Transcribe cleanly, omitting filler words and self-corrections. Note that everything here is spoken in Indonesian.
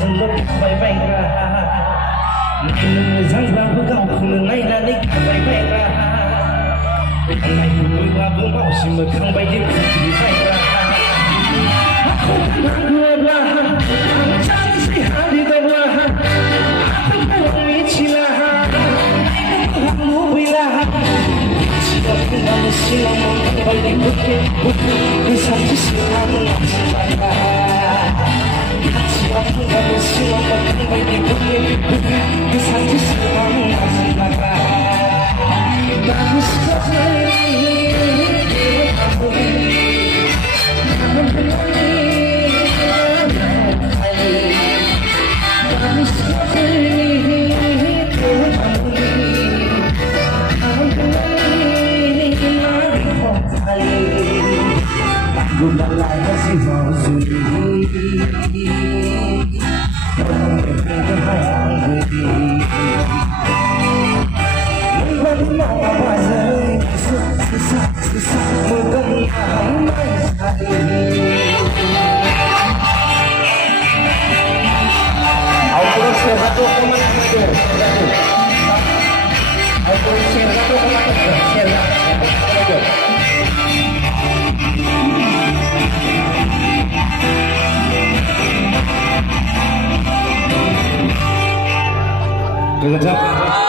जोंल' थाबाय बायग्रा नायनो मोजांब्लाबो गावखौनो नायनानै खाबाय बायग्रा नायनोब्लाबो मावसि मोखां बायदि खुद्रि बायग्रा नांगौब्ला सानसे हारि दंब्ला आंखौ मिथिला लुबैला सिगां फुंगानो सिगां मोखां बायदि बुखे बुखे गोसानथि सिगां नांसिनबायग्रा सिगां फुंगानो सिगां मोखां बायदि बुखे बुखे गोसानथि सिगां नांसिनबायग्रा दानि Bukan lagi si Zuli, orang yang hayang budi. Bukan apa susah bukan mai sekali. Aku share satu komen share. Aku share satu komen share. Good job.